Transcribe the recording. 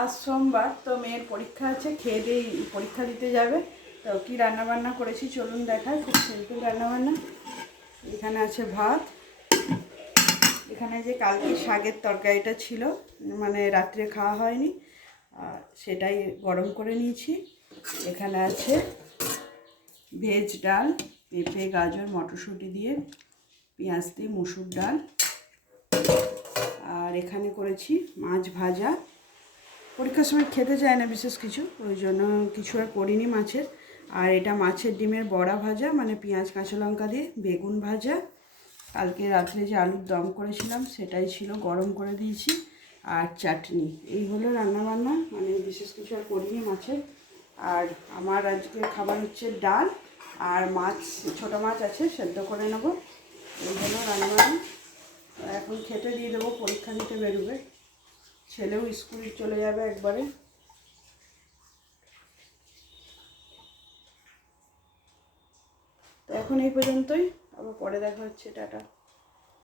আজ সোমবার, তো মেয়ের পরীক্ষা আছে, খেয়ে দিয়ে পরীক্ষা দিতে যাবে। তো কি রান্না বান্না করেছি চলুন দেখাই। খুব সিম্পল রান্নাবান্না। এখানে আছে ভাত, এখানে যে কালকে শাকের তরকারিটা ছিল, মানে রাত্রে খাওয়া হয়নি, সেটাই গরম করে নিয়েছি। এখানে আছে ভেজ ডাল, পেঁপে গাজর মটরশুঁটি দিয়ে, পেঁয়াজ দিয়ে মুসুর ডাল। আর এখানে করেছি মাছ ভাজা। পরীক্ষার সময় খেতে চায় না বিশেষ কিছু, ওই জন্য কিছু আর করিনি মাছের। আর এটা মাছের ডিমের বড়া ভাজা, মানে পেঁয়াজ কাঁচা লঙ্কা দিয়ে, বেগুন ভাজা। কালকে রাত্রে যে আলুর দম করেছিলাম সেটাই ছিল, গরম করে দিয়েছি। আর চাটনি। এই হলো রান্নাবান্না, মানে বিশেষ কিছু আর করিনি মাছের। আর আমার আজকে খাবার হচ্ছে ডাল আর মাছ, ছোটো মাছ আছে, সেদ্ধ করে নেবো। এই হলো রান্নাবান্না। এখন খেতে দিয়ে দেবো, পরীক্ষা দিতে বেরোবে। ছেলেও স্কুলে চলে যাবে একবারে। তো এখন এই পর্যন্তই, আবার পরে দেখা হচ্ছে, টাটা।